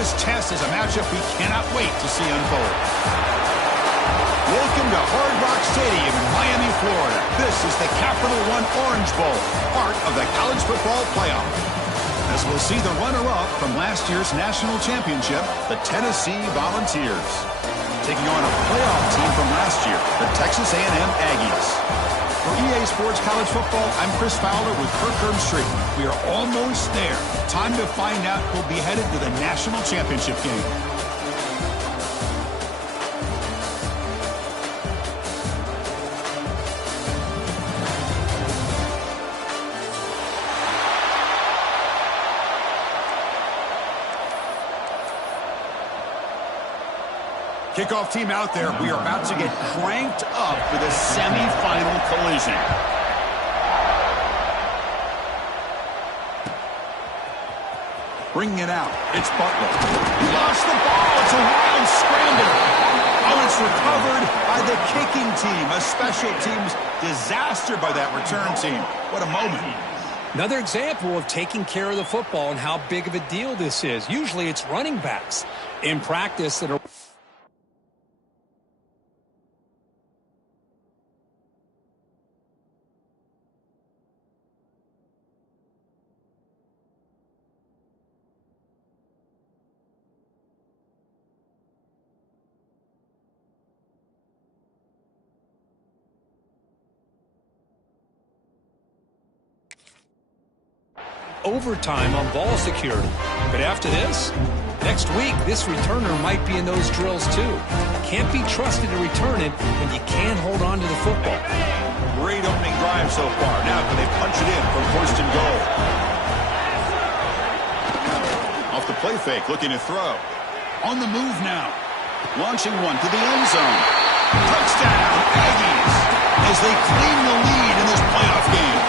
This test is a matchup we cannot wait to see unfold. Welcome to Hard Rock Stadium in Miami, Florida. This is the Capital One Orange Bowl, part of the college football playoff. As we'll see the runner-up from last year's national championship, the Tennessee Volunteers, taking on a playoff team from last year, the Texas A&M Aggies. For EA Sports College Football, I'm Chris Fowler with Kirk Herbstreit. We are almost there. Time to find out who'll be headed to the national championship game. Kickoff team out there. We are about to get cranked up with a semifinal collision. Bringing it out. It's Butler. He lost the ball. It's a wild scramble. Oh, it's recovered by the kicking team. A special teams disaster by that return team. What a moment. Another example of taking care of the football and how big of a deal this is. Usually it's running backs in practice that are... overtime on ball security. But after this, next week, this returner might be in those drills too. Can't be trusted to return it when you can't hold on to the football. Great opening drive so far. Now can they punch it in from first and goal? Off the play fake, looking to throw. On the move now. Launching one to the end zone. Touchdown, Aggies, as they claim the lead in this playoff game.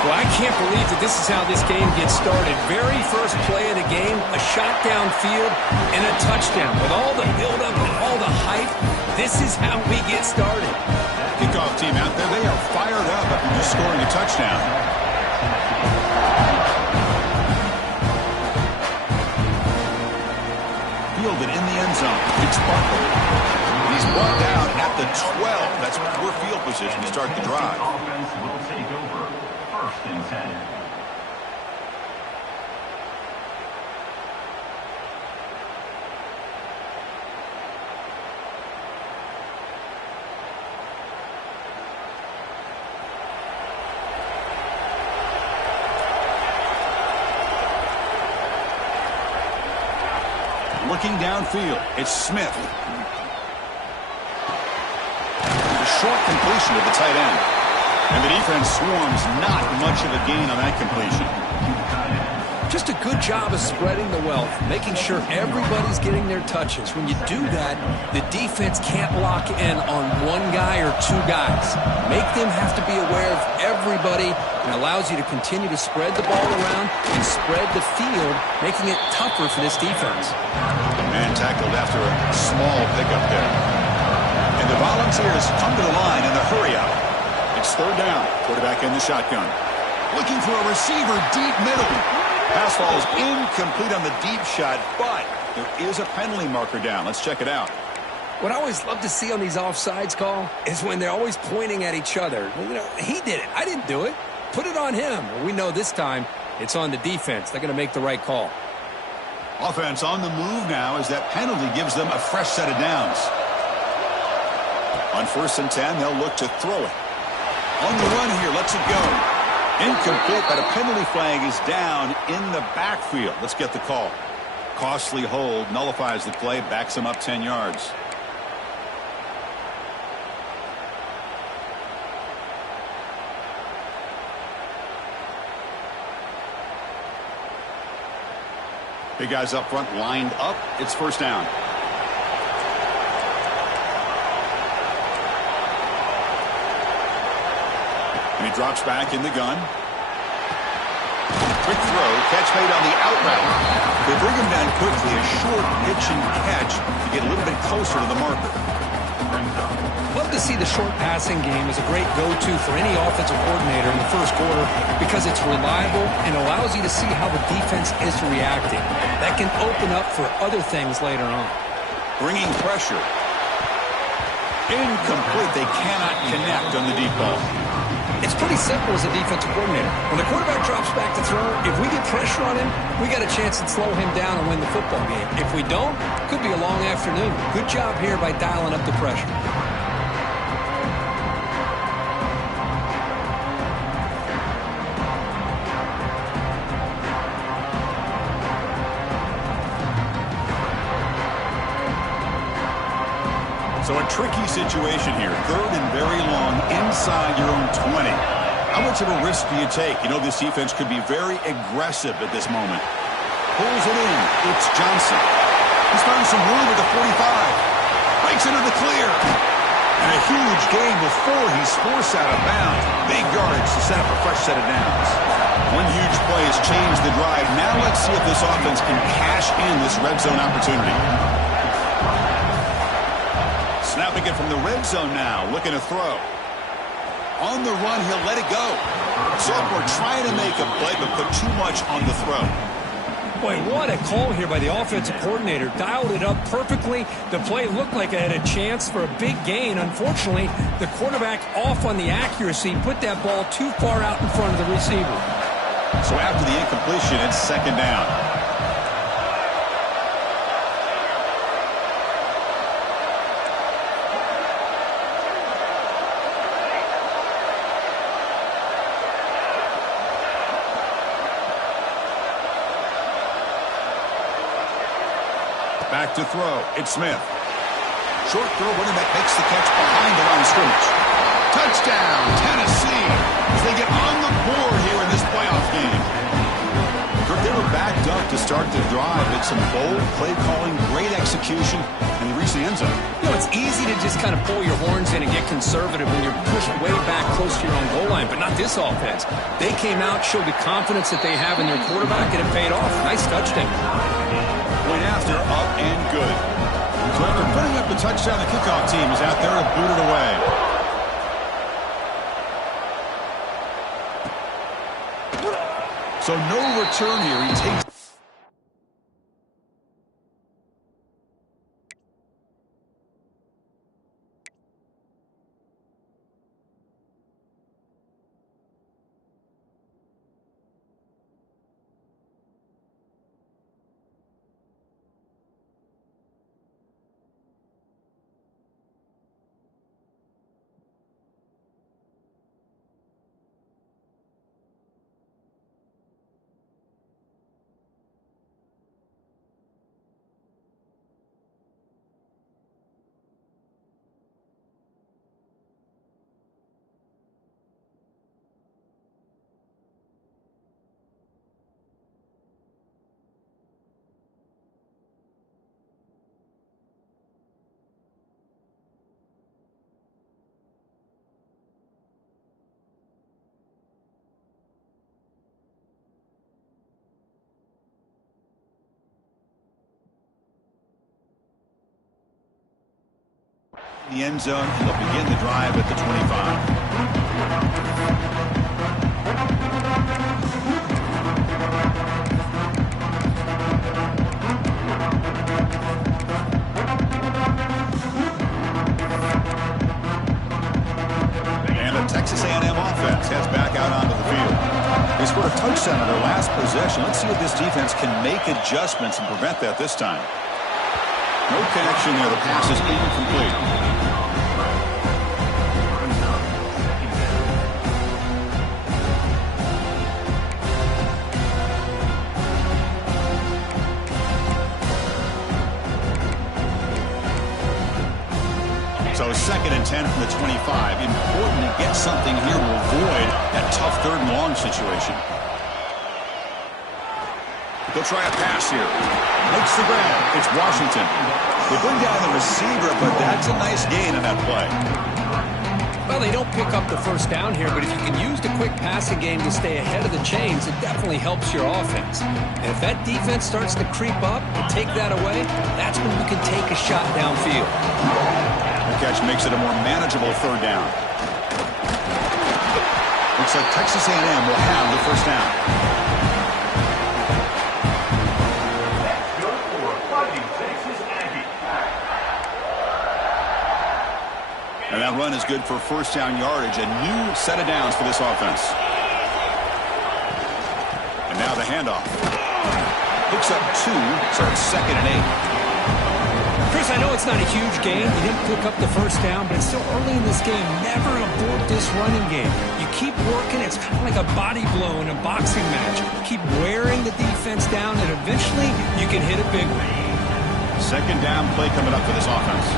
Well, I can't believe that this is how this game gets started. Very first play of the game, a shot downfield, and a touchdown. With all the buildup and all the hype, this is how we get started. Kickoff team out there, they are fired up after just scoring a touchdown. Fielded in the end zone. It's Butler. He's brought down at the 12. That's poor field position to start the drive. Offense will take over. First and 10. Looking downfield, it's Smith. A short completion to the tight end. And the defense swarms, not much of a gain on that completion. Just a good job of spreading the wealth, making sure everybody's getting their touches. When you do that, the defense can't lock in on one guy or two guys. Make them have to be aware of everybody, and allows you to continue to spread the ball around and spread the field, making it tougher for this defense. Man tackled after a small pickup there. And the Volunteers come to the line in a hurry-up. It's third down. Quarterback in the shotgun. Looking for a receiver deep middle. Pass falls incomplete on the deep shot, but there is a penalty marker down. Let's check it out. What I always love to see on these offsides call is when they're always pointing at each other. You know, he did it. I didn't do it. Put it on him. Well, we know this time it's on the defense. They're going to make the right call. Offense on the move now as that penalty gives them a fresh set of downs. On first and 10, they'll look to throw it. On the run here, lets it go. Incomplete, but a penalty flag is down in the backfield. Let's get the call. Costly hold, nullifies the play, backs him up 10 yards. Big guys up front lined up. It's first down. And he drops back in the gun. Quick throw, catch made on the out route. They bring him down quickly, a short pitch and catch to get a little bit closer to the marker. Love to see the short passing game as a great go-to for any offensive coordinator in the first quarter because it's reliable and allows you to see how the defense is reacting. That can open up for other things later on. Bringing pressure. Incomplete. They cannot connect on the deep ball. It's pretty simple as a defensive coordinator. When the quarterback drops back to throw, if we get pressure on him, we got a chance to slow him down and win the football game. If we don't, could be a long afternoon. Good job here by dialing up the pressure. So a tricky situation here. 3rd and very long inside your own 20. How much of a risk do you take? You know, this defense could be very aggressive at this moment. Pulls it in. It's Johnson. He's found some room at the 45. Breaks into the clear. And a huge gain before he's forced out of bounds. Big yardage to set up a fresh set of downs. One huge play has changed the drive. Now let's see if this offense can cash in this red zone opportunity. Snapping it from the red zone now, looking to throw. On the run, he'll let it go. Sophomore trying to make a play, but put too much on the throw. Boy, what a call here by the offensive coordinator. Dialed it up perfectly. The play looked like it had a chance for a big gain. Unfortunately, the quarterback off on the accuracy, put that ball too far out in front of the receiver. So after the incompletion, it's 2nd down. Back to throw. It's Smith. Short throw, running back makes the catch behind the line of scrimmage. Touchdown, Tennessee, as they get on the board here in this playoff game. They were backed up to start the drive. It's some bold play calling, great execution, and they reach the end zone. You know, it's easy to just kind of pull your horns in and get conservative when you're pushed way back close to your own goal line, but not this offense. They came out, showed the confidence that they have in their quarterback, and it paid off. Nice touchdown. Point after, up and good. So after putting up the touchdown, the kickoff team is out there to boot it away. So no return here. He takes... the end zone, and they'll begin the drive at the 25. And the Texas A&M offense heads back out onto the field. They scored a touchdown on their last possession. Let's see if this defense can make adjustments and prevent that this time. No connection there. The pass is incomplete. So 2nd and 10 from the 25. Important to get something here to avoid that tough 3rd and long situation. They'll try a pass here. Makes the grab. It's Washington. They bring down the receiver, but that's a nice gain on that play. Well, they don't pick up the first down here, but if you can use the quick passing game to stay ahead of the chains, it definitely helps your offense. And if that defense starts to creep up and take that away, that's when you can take a shot downfield. The catch makes it a more manageable 3rd down. Looks like Texas A&M will have the first down. run is good for first down yardage. A new set of downs for this offense. And now the handoff. Picks up 2, so it's 2nd and 8. Chris, I know it's not a huge gain. You didn't pick up the first down, but it's still early in this game. Never abort this running game. You keep working. It's kind of like a body blow in a boxing match. Keep wearing the defense down, and eventually you can hit a big one. 2nd down play coming up for this offense.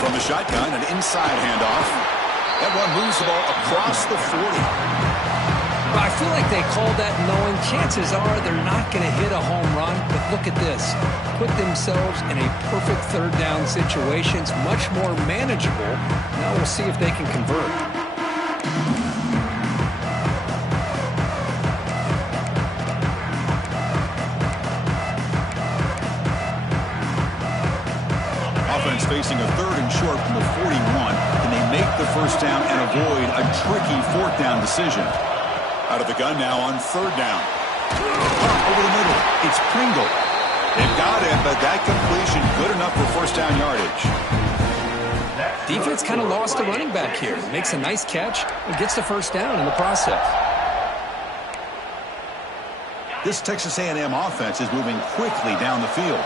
From the shotgun, an inside handoff. That one moves the ball across the 40. I feel like they called that knowing chances are they're not going to hit a home run. But look at this. Put themselves in a perfect 3rd down situation. It's much more manageable. Now we'll see if they can convert. Offense facing a 3rd and short from the 41. Can they make the first down and avoid a tricky 4th down decision? Out of the gun now on 3rd down. Over the middle. It's Pringle. They've got it, but that completion good enough for first down yardage. Defense kind of lost a running back here. Makes a nice catch and gets the first down in the process. This Texas A&M offense is moving quickly down the field.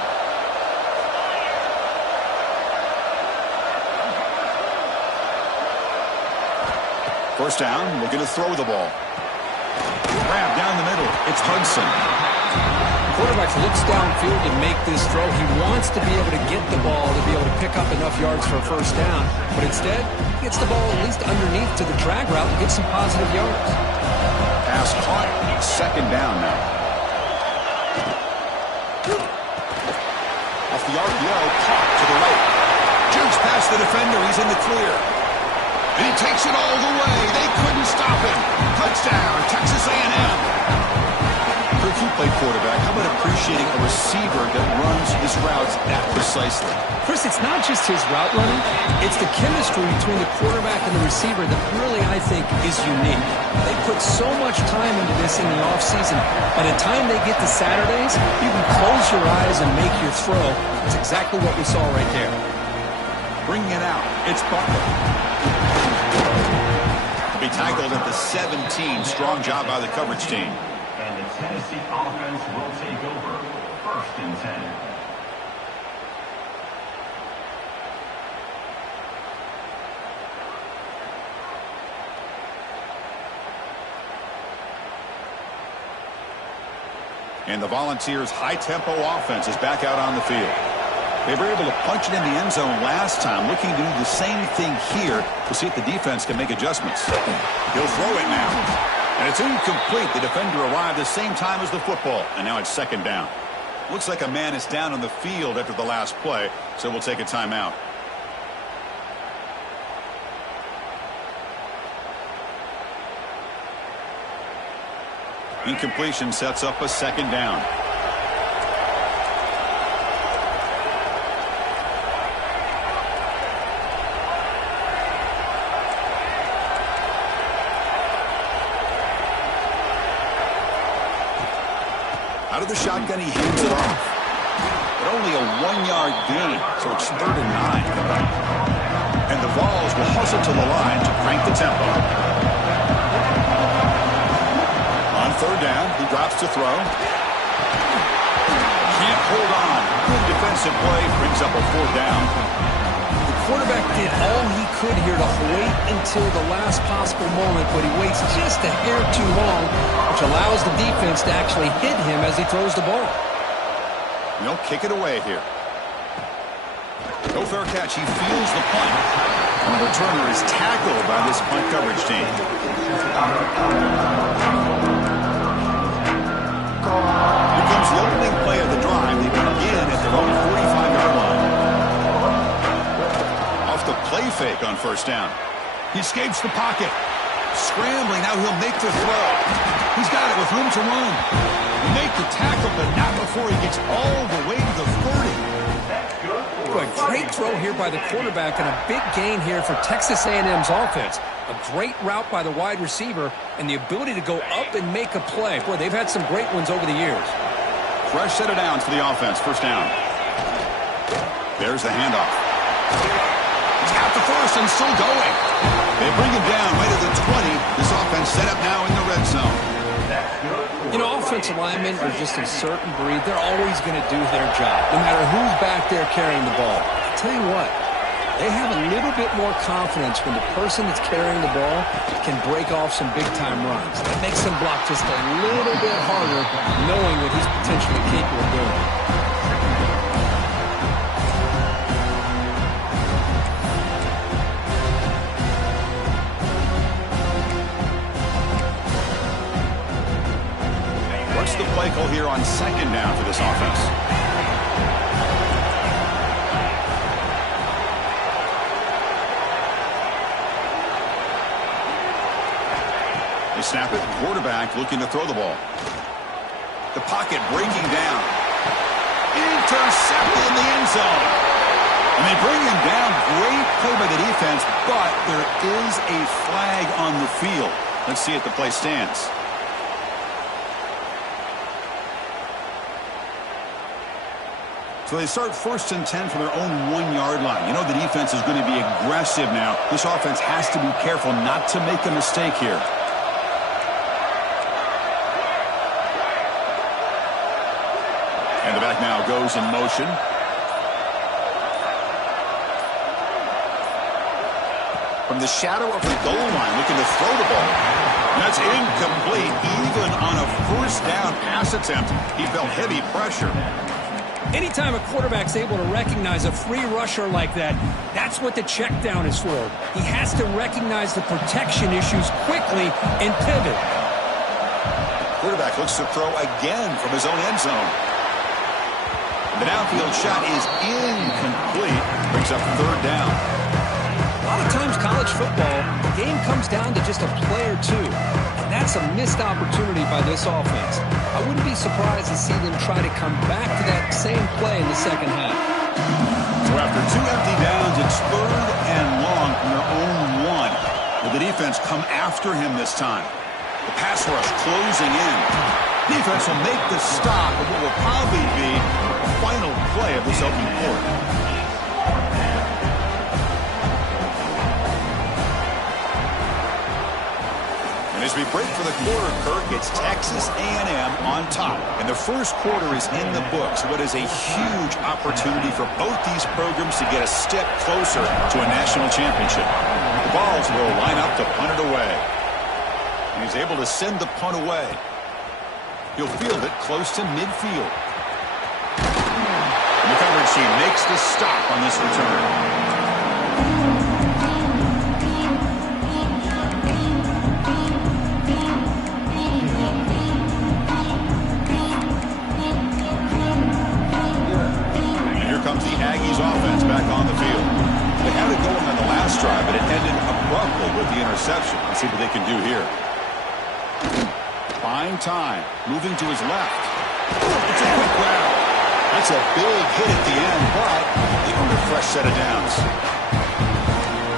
First down, looking to throw the ball. Grab down the middle. It's Hudson. Quarterback looks downfield to make this throw. He wants to be able to get the ball to be able to pick up enough yards for a first down. But instead, he gets the ball at least underneath to the drag route and gets some positive yards. Pass caught. 2nd down now. Off the RPO, caught to the right. Jukes past the defender. He's in the clear. And he takes it all the way. They couldn't stop him. Touchdown, Texas A&M. Kirk, you played quarterback. How about appreciating a receiver that runs his routes that precisely? Chris, it's not just his route running. It's the chemistry between the quarterback and the receiver that really, I think, is unique. They put so much time into this in the offseason. By the time they get to Saturdays, you can close your eyes and make your throw. That's exactly what we saw right there. Bringing it out. It's Butler. Be tackled at the 17. Strong job by the coverage team. And the Tennessee offense will take over 1st and 10. And the Volunteers' high-tempo offense is back out on the field. They were able to punch it in the end zone last time, looking to do the same thing here to see if the defense can make adjustments. He'll throw it now. And it's incomplete. The defender arrived the same time as the football, and now it's 2nd down. Looks like a man is down on the field after the last play, so we'll take a timeout. Incompletion sets up a 2nd down. Out of the shotgun, he hands it off. But only a 1-yard gain, so it's 3rd and 9 coming up. And the Vols will hustle to the line to crank the tempo. On 3rd down, he drops to throw. Can't hold on. Good defensive play, brings up a 4th down. Quarterback did all he could here to wait until the last possible moment, but he waits just a hair too long, which allows the defense to actually hit him as he throws the ball. They'll kick it away here. No fair catch. He feels the punt. And the returner is tackled by this punt coverage team. Here comes the opening play of the drive. They begin at their own 45-yard line. The play fake on 1st down. He escapes the pocket. Scrambling, now he'll make the throw. He's got it with room to run. He'll make the tackle, but not before he gets all the way to the 30. A great throw here by the quarterback and a big gain here for Texas A&M's offense. A great route by the wide receiver and the ability to go up and make a play. Boy, they've had some great ones over the years. Fresh set of downs for the offense. 1st down. There's the handoff. He's got the first and still going. They bring him down right at the 20. This offense set up now in the red zone. You know, offensive linemen are just a certain breed. They're always going to do their job, no matter who's back there carrying the ball. I tell you what, they have a little bit more confidence when the person that's carrying the ball can break off some big-time runs. That makes them block just a little bit harder, knowing what he's potentially capable of doing. What's the play call here on second down for this offense? They snap it. Quarterback looking to throw the ball. The pocket breaking down. Intercepted in the end zone. And they bring him down. Great play by the defense, but there is a flag on the field. Let's see if the play stands. So they start 1st and 10 from their own 1-yard line. You know the defense is going to be aggressive now. This offense has to be careful not to make a mistake here. And the back now goes in motion. From the shadow of the goal line, looking to throw the ball. And that's incomplete, even on a 1st down pass attempt. He felt heavy pressure. Anytime a quarterback's able to recognize a free rusher like that, that's what the check down is for. He has to recognize the protection issues quickly and pivot. Quarterback looks to throw again from his own end zone. The downfield shot is incomplete. Brings up 3rd down. A lot of times college football, the game comes down to just a play or two. And that's a missed opportunity by this offense. I wouldn't be surprised to see them try to come back to that same play in the second half. So after 2 empty downs, it's 3rd and long from their own 1. Will the defense come after him this time? The pass rush closing in. Defense will make the stop of what will probably be the final play of this opening quarter. And as we break for the quarter, Kirk, it's Texas A&M on top. And the first quarter is in the books. What is a huge opportunity for both these programs to get a step closer to a national championship. The Vols will line up to punt it away. And he's able to send the punt away. He'll field it close to midfield. And the coverage team makes the stop on this return. Comes the Aggies offense back on the field. They had it going on the last drive, but it ended abruptly with the interception. Let's see what they can do here. Buying time. Moving to his left. It's a quick grab. That's a big hit at the end, but they earned a fresh set of downs.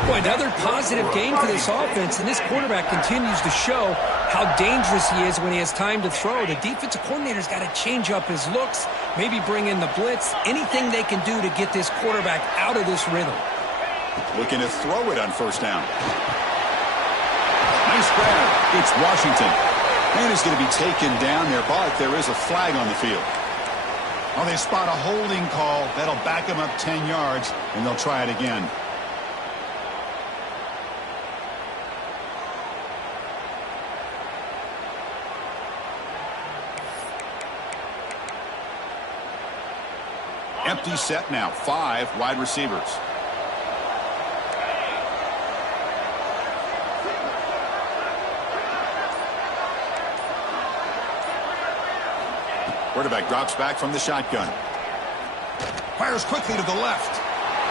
Boy, another positive game for this offense, and this quarterback continues to show how dangerous he is when he has time to throw. The defensive coordinator's got to change up his looks, maybe bring in the blitz, anything they can do to get this quarterback out of this rhythm. Looking to throw it on 1st down. Nice grab. It's Washington. And he's going to be taken down there, but there is a flag on the field. Well, they spot a holding call. That'll back him up 10 yards, and they'll try it again. Empty set now. 5 wide receivers. Quarterback drops back from the shotgun. Fires quickly to the left.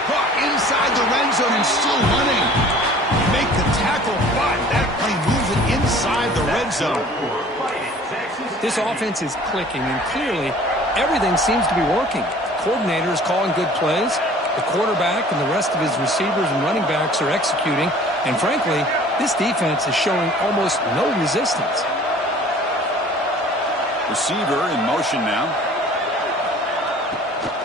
Caught inside the red zone and still running. Make the tackle, but that play moves it inside the red zone. This offense is clicking, and clearly everything seems to be working. Coordinator is calling good plays. The quarterback and the rest of his receivers and running backs are executing. And frankly, this defense is showing almost no resistance. Receiver in motion now.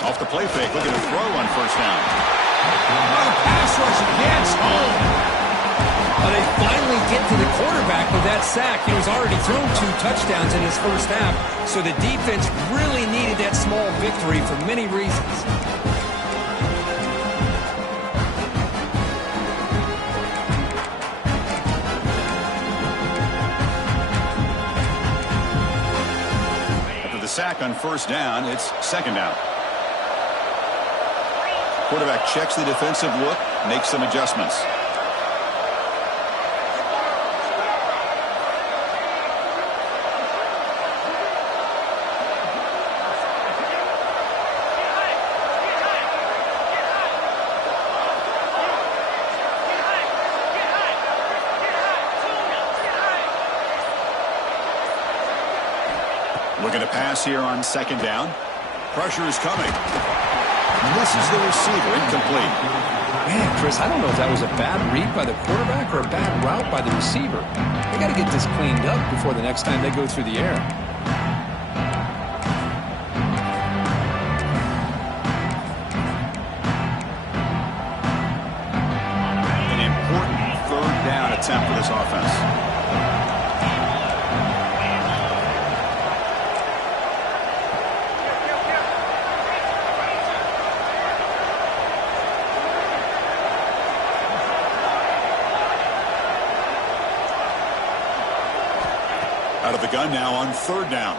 Off the play fake, looking to throw on first down. Oh, the pass rush gets home. Well, they finally get to the quarterback with that sack. He was already thrown 2 touchdowns in his first half, so the defense really needed that small victory for many reasons. After the sack on first down, it's second down. Quarterback checks the defensive look, makes some adjustments. Looking to pass here on second down. Pressure is coming. Misses the receiver, incomplete. Man, Chris, I don't know if that was a bad read by the quarterback or a bad route by the receiver. They got to get this cleaned up before the next time they go through the air. An important third down attempt for this offense. Out of the gun now on third down.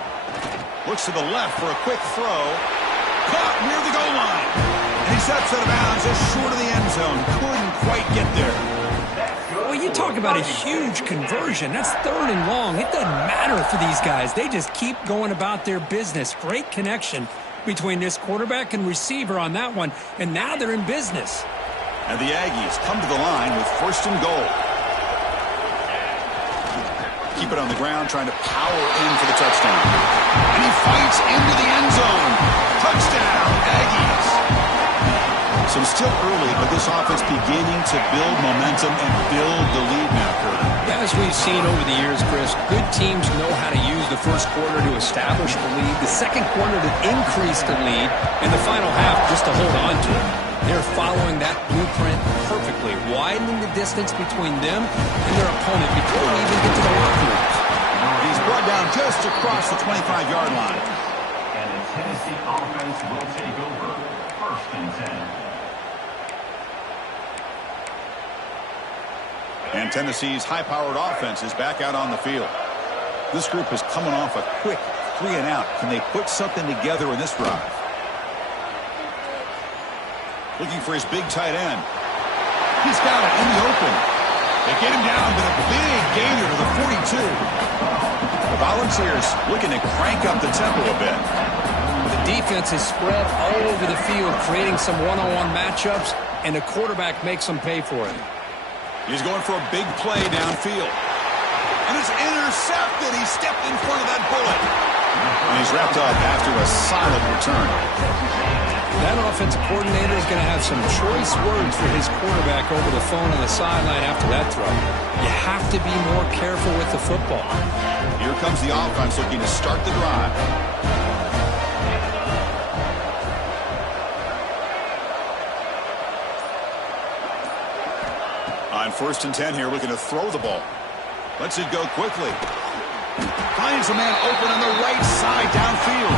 Looks to the left for a quick throw. Caught near the goal line. And he steps out of bounds just short of the end zone. Couldn't quite get there. Well, you talk about a huge conversion. That's third and long. It doesn't matter for these guys. They just keep going about their business. Great connection between this quarterback and receiver on that one. And now they're in business. And the Aggies come to the line with first and goal. Keep it on the ground, trying to power in for the touchdown. And he fights into the end zone. Touchdown, Aggies. So still early, but this offense beginning to build momentum and build the lead now, Kurt. As we've seen over the years, Chris, good teams know how to use the first quarter to establish the lead, the second quarter to increase the lead, and the final half just to hold on to it. They're following that blueprint perfectly, widening the distance between them and their opponent before we even get to the locker rooms. He's brought down just across the 25-yard line. And the Tennessee offense will take over. First and 10. And Tennessee's high-powered offense is back out on the field. This group is coming off a quick 3-and-out. Can they put something together in this drive? Looking for his big tight end. He's got it in the open. They get him down with a big gainer to the 42. The Volunteers looking to crank up the tempo a bit. The defense is spread all over the field, creating some one-on-one matchups, and the quarterback makes them pay for it. He's going for a big play downfield. And it's intercepted. He stepped in front of that bullet. And he's wrapped up after a solid return. That offensive coordinator is going to have some choice words for his quarterback over the phone on the sideline after that throw. You have to be more careful with the football. Here comes the offense looking to start the drive. On first and 10 here, looking to throw the ball. Lets it go quickly. Finds a man open on the right side downfield.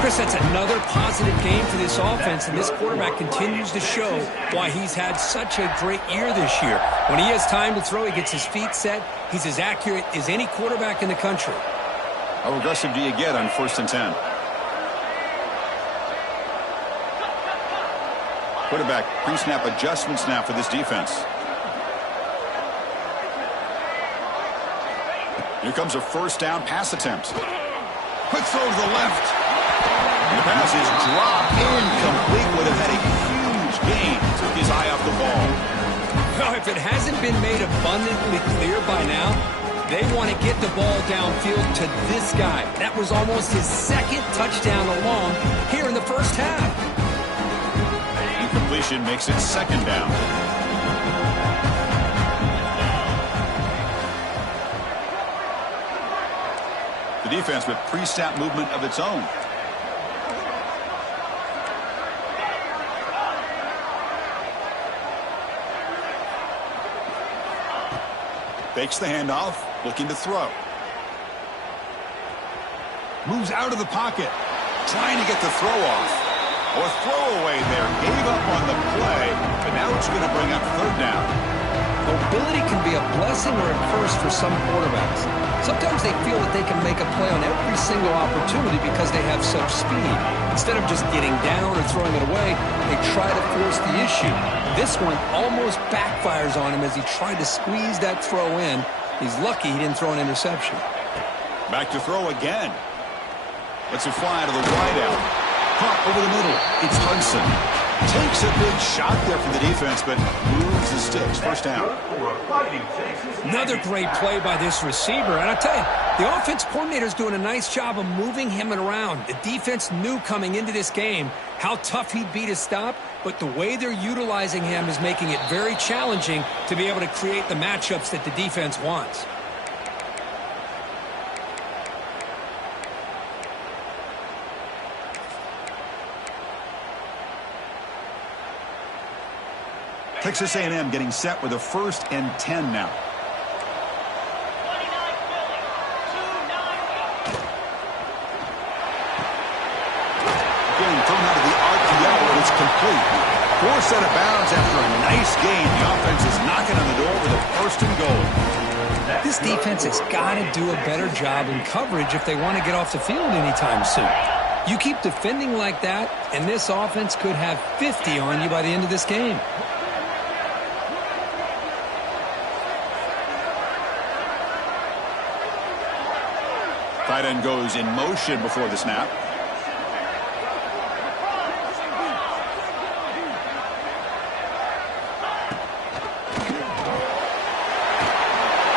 Chris, that's another positive game for this offense, and this quarterback continues to show why he's had such a great year this year. When he has time to throw, he gets his feet set. He's as accurate as any quarterback in the country. How aggressive do you get on first and 10? Quarterback pre-snap adjustments now for this defense. Here comes a first down pass attempt. Quick throw to the left. And the pass is dropped incomplete. Would have had a huge gain. Took his eye off the ball. Well, if it hasn't been made abundantly clear by now, they want to get the ball downfield to this guy. That was almost his second touchdown alone here in the first half. Incompletion makes it second down. The defense with pre-snap movement of its own. Fakes the handoff, looking to throw. Moves out of the pocket, trying to get the throw off. Or throwaway there, gave up on the play, but now it's going to bring up third down. Mobility can be a blessing or a curse for some quarterbacks. Sometimes they feel that they can make a play on every single opportunity because they have such speed. Instead of just getting down or throwing it away, they try to force the issue. This one almost backfires on him as he tried to squeeze that throw in. He's lucky he didn't throw an interception. Back to throw again. Lets it fly to the wideout. Caught over the middle. It's Hudson. Takes a big shot there from the defense, but moves the sticks. First down. Another great play by this receiver. And I tell you, the offense coordinator's doing a nice job of moving him around. The defense knew coming into this game how tough he'd be to stop, but the way they're utilizing him is making it very challenging to be able to create the matchups that the defense wants. Texas A&M getting set with a 1st and 10 now. Again, thrown out of the RPO, and it's complete. Forced out of bounds after a nice gain. The offense is knocking on the door with a 1st and goal. This defense has got to do a better job in coverage if they want to get off the field anytime soon. You keep defending like that, and this offense could have 50 on you by the end of this game. Tight end goes in motion before the snap.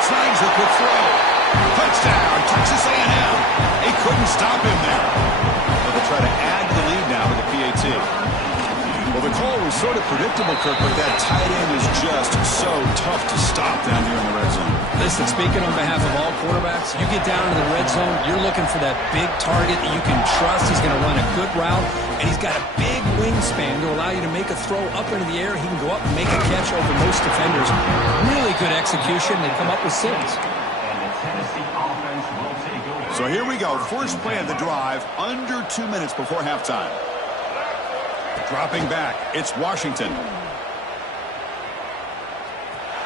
Snags the quick throw. Touchdown, Texas A&M. They couldn't stop him there. They'll try to add the lead now with the PAT. Well, the call was sort of predictable, Kirk, but that tight end is just so tough to stop down here in the red zone. Listen, speaking on behalf of all quarterbacks, you get down to the red zone, you're looking for that big target that you can trust. He's going to run a good route, and he's got a big wingspan to allow you to make a throw up into the air. He can go up and make a catch over most defenders. Really good execution. They come up with 6. So here we go. First play of the drive, under 2 minutes before halftime. Dropping back, it's Washington.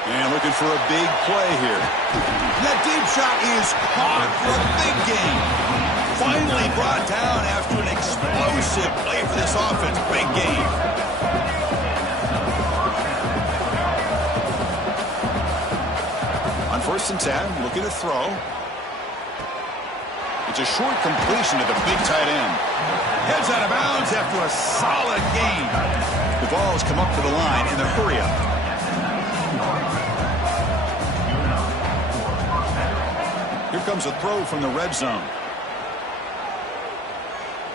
And looking for a big play here. That deep shot is caught for a big gain. Finally brought down after an explosive play for this offense. Big gain. On 1st and 10, looking to throw. It's a short completion to the big tight end. Heads out of bounds after a solid gain. The Vols come up to the line in the hurry-up. Here comes a throw from the red zone.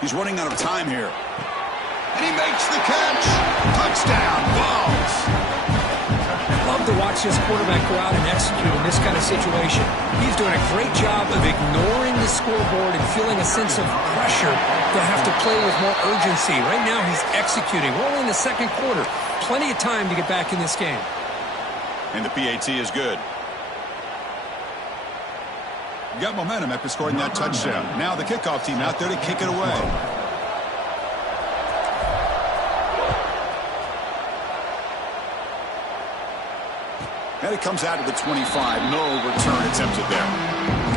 He's running out of time here. And he makes the catch. Touchdown, Vols. Love to watch this quarterback go out and execute in this kind of situation. He's doing a great job of ignoring the scoreboard and feeling a sense of pressure to have to play with more urgency. Right now he's executing. We're only in the 2nd quarter. Plenty of time to get back in this game. And the PAT is good. Got momentum after scoring that touchdown. Now the kickoff team out there to kick it away. And it comes out to the 25. No return attempted there.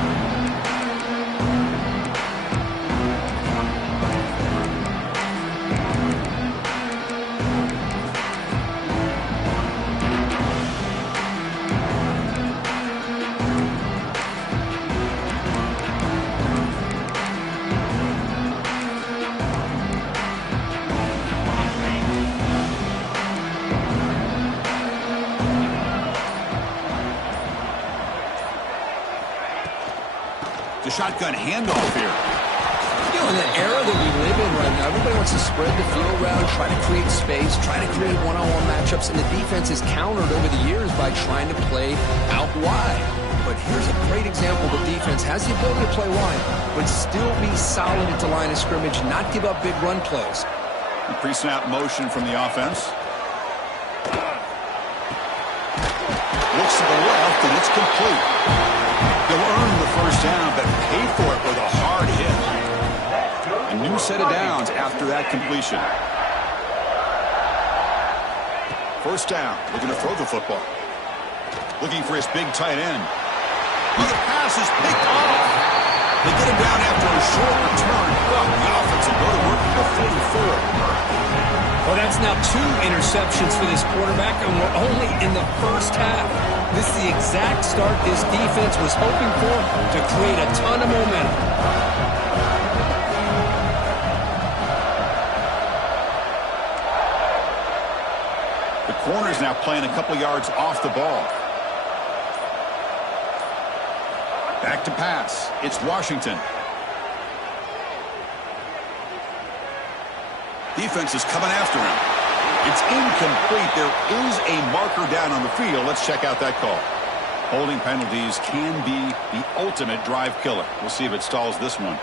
The shotgun handoff here. You know, in the era that we live in right now, everybody wants to spread the field around, try to create space, try to create one-on-one matchups, and the defense is countered over the years by trying to play out wide. But here's a great example. The defense has the ability to play wide, but still be solid at the line of scrimmage, not give up big run plays. Pre-snap motion from the offense. Looks to the left, and it's complete. He'll earn the first down, but pay for it with a hard hit. A new set of downs after that completion. First down, looking to throw the football. Looking for his big tight end. Oh, the pass is picked off. They get him down after a short return. Oh, the offense will go to work at the 44. Well, that's now 2 interceptions for this quarterback, and we're only in the first half. This is the exact start this defense was hoping for to create a ton of momentum. The corner's now playing a couple yards off the ball. Back to pass. It's Washington. Defense is coming after him. It's incomplete. There is a marker down on the field. Let's check out that call. Holding penalties can be the ultimate drive killer. We'll see if it stalls this one.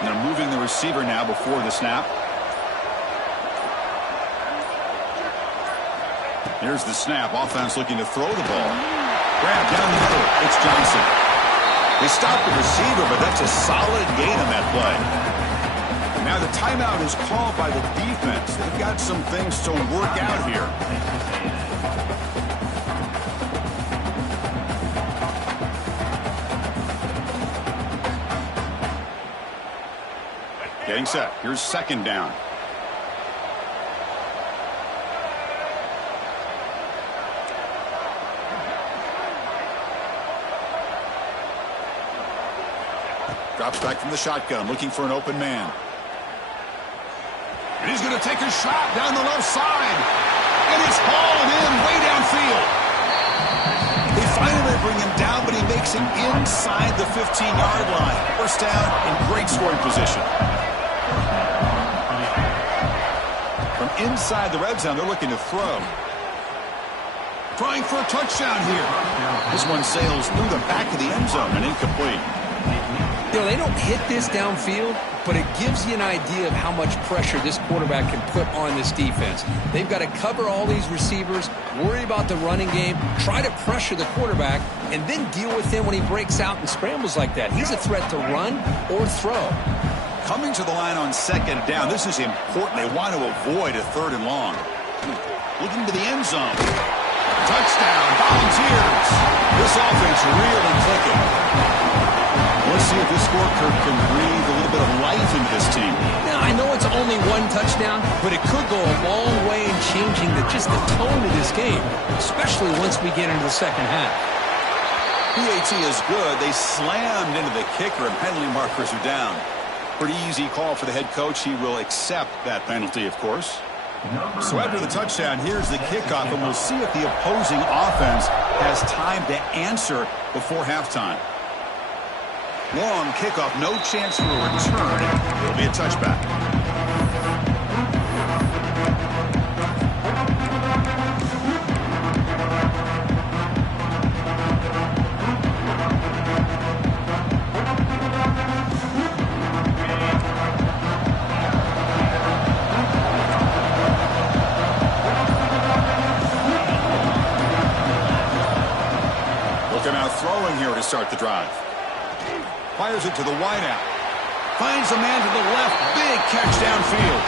And they're moving the receiver now before the snap. Here's the snap. Offense looking to throw the ball. Grab down the middle. It's Johnson. They stopped the receiver, but that's a solid gain on that play. Now the timeout is called by the defense. They've got some things to work out here. Getting set. Here's second down. Drops back from the shotgun, looking for an open man. And he's going to take a shot down the left side. And it's hauled in way downfield. They finally bring him down, but he makes it inside the 15-yard line. First down in great scoring position. From inside the red zone, they're looking to throw. Trying for a touchdown here. This one sails through the back of the end zone and incomplete. You know, they don't hit this downfield, but it gives you an idea of how much pressure this quarterback can put on this defense. They've got to cover all these receivers, worry about the running game, try to pressure the quarterback, and then deal with him when he breaks out and scrambles like that. He's a threat to run or throw. Coming to the line on second down, this is important. They want to avoid a third and long. Looking to the end zone. Touchdown, Volunteers. This offense really clicking. Let's see if this scorecard can breathe a little bit of life into this team. Now, I know it's only one touchdown, but it could go a long way in changing just the tone of this game, especially once we get into the second half. PAT is good. They slammed into the kicker, and penalty markers are down. Pretty easy call for the head coach. He will accept that penalty, of course. So after the touchdown, here's the kickoff, and we'll see if the opposing offense has time to answer before halftime. Long kickoff, no chance for a return. It'll be a touchback. Looking out throwing here to start the drive. Fires it to the wideout. Finds a man to the left. Big catch downfield.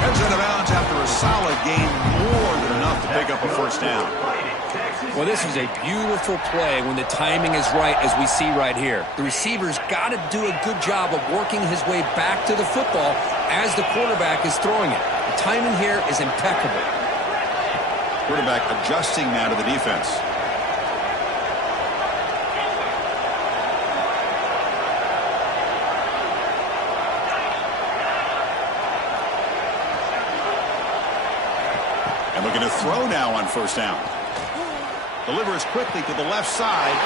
Heads out of bounds after a solid gain. More than enough to pick up a first down. Well, this is a beautiful play when the timing is right, as we see right here. The receiver's got to do a good job of working his way back to the football as the quarterback is throwing it. The timing here is impeccable. Quarterback adjusting now to the defense. And looking to throw now on first down. Delivers quickly to the left side.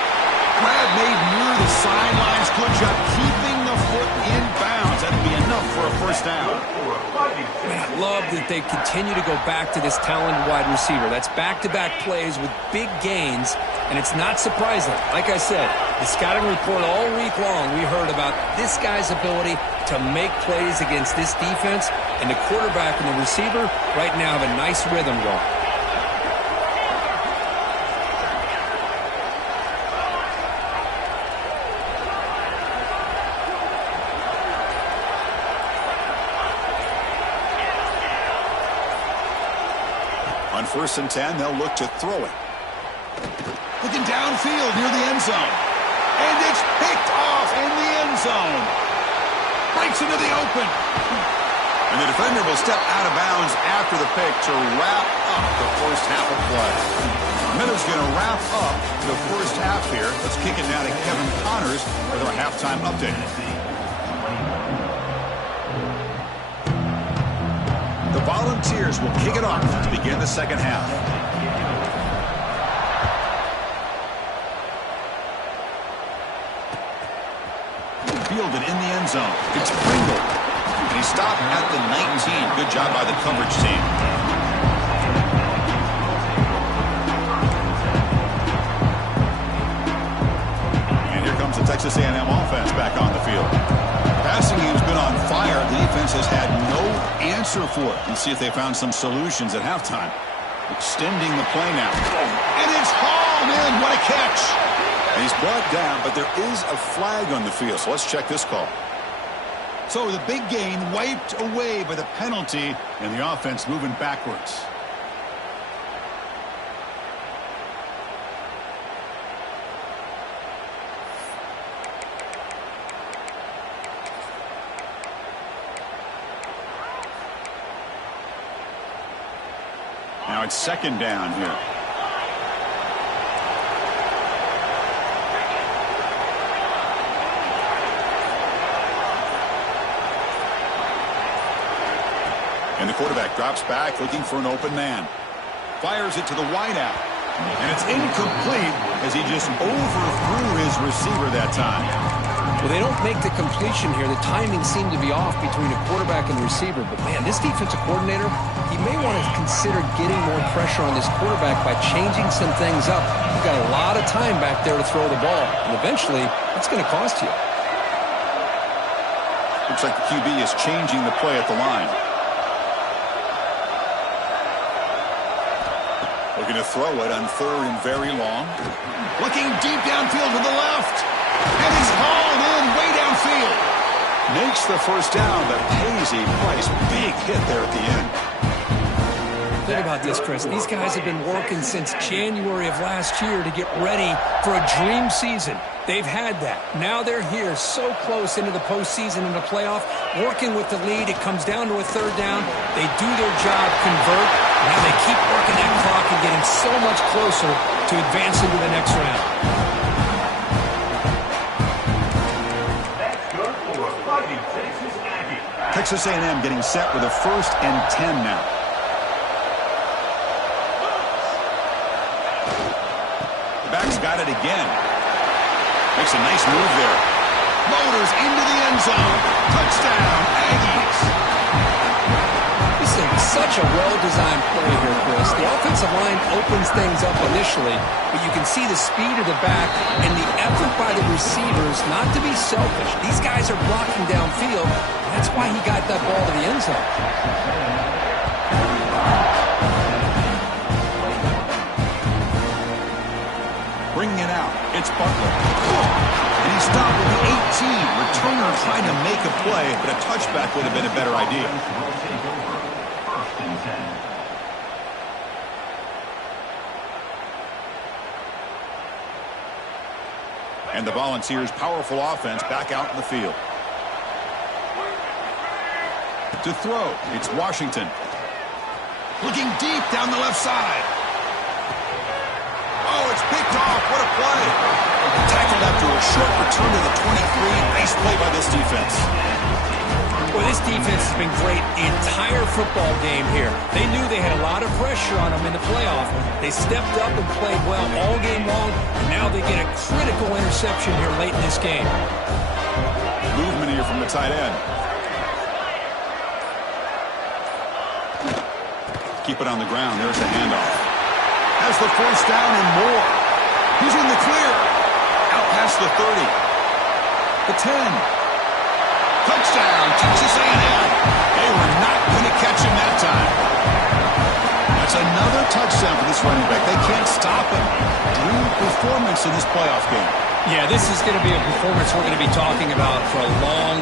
Grab made near the sidelines. Good job keeping the foot in bounds. That'll be enough for a first down. Man, I love that they continue to go back to this talented wide receiver. That's back-to-back plays with big gains, and it's not surprising. Like I said, the scouting report all week long, we heard about this guy's ability to make plays against this defense, and the quarterback and the receiver right now have a nice rhythm going. On 1st and 10, they'll look to throw it. Looking downfield near the end zone. And it's picked off in the end zone. Breaks into the open. And the defender will step out of bounds after the pick to wrap up the first half of play. Miller's going to wrap up the first half here. Let's kick it now to Kevin Connors with our halftime update. The Volunteers will kick it off to begin the second half. Fielded in the end zone. It's Pringle. And he stopped at the 19. Good job by the coverage team. And here comes the Texas A&M offense back on the field. Passing game's been on fire. The defense has had no answer for it. Let's see if they found some solutions at halftime. Extending the play now. And it's hauled in. What a catch. And he's brought down, but there is a flag on the field. So let's check this call. So the big gain wiped away by the penalty, and the offense moving backwards. Now it's second down here. And the quarterback drops back looking for an open man. Fires it to the wideout. And it's incomplete as he just overthrew his receiver that time. Well, they don't make the completion here. The timing seemed to be off between the quarterback and the receiver. But, man, this defensive coordinator, he may want to consider getting more pressure on this quarterback by changing some things up. You've got a lot of time back there to throw the ball. And eventually, it's going to cost you. Looks like the QB is changing the play at the line. Looking to throw it on 3rd and very long. Looking deep downfield to the left. And he's hauled in way downfield. Makes the first down, but pays a price. Big hit there at the end. Think about this, Chris. These guys have been working since January of last year to get ready for a dream season. They've had that. Now they're here so close into the postseason and the playoff, working with the lead. It comes down to a 3rd down. They do their job, convert. Now they keep working that clock and getting so much closer to advancing to the next round. Texas A&M getting set with a 1st and 10 now. The back's got it again. Makes a nice move there. Motors into the end zone. Touchdown, Aggies. This is such a well-designed play here, Chris. The offensive line opens things up initially, but you can see the speed of the back and the effort by the receivers not to be selfish. These guys are blocking downfield. That's why he got that ball to the end zone. Bringing it out. It's Butler. And he stopped with the 18. Returner trying to make a play, but a touchback would have been a better idea. And the Volunteers' powerful offense back out in the field. To throw, it's Washington. Looking deep down the left side. Oh, it's picked off. What a play. Tackled after a short return to the 23. Nice play by this defense. Well, this defense has been great the entire football game here. They knew they had a lot of pressure on them in the playoff. They stepped up and played well all game long, and now they get a critical interception here late in this game. Movement here from the tight end. Keep it on the ground. There's the handoff. Has the first down and more. He's in the clear. Out past the 30. The 10. Touchdown, Texas A&M. They were not going to catch him that time. That's another touchdown for this running back. They can't stop him. Dream performance in this playoff game. Yeah, this is going to be a performance we're going to be talking about for a long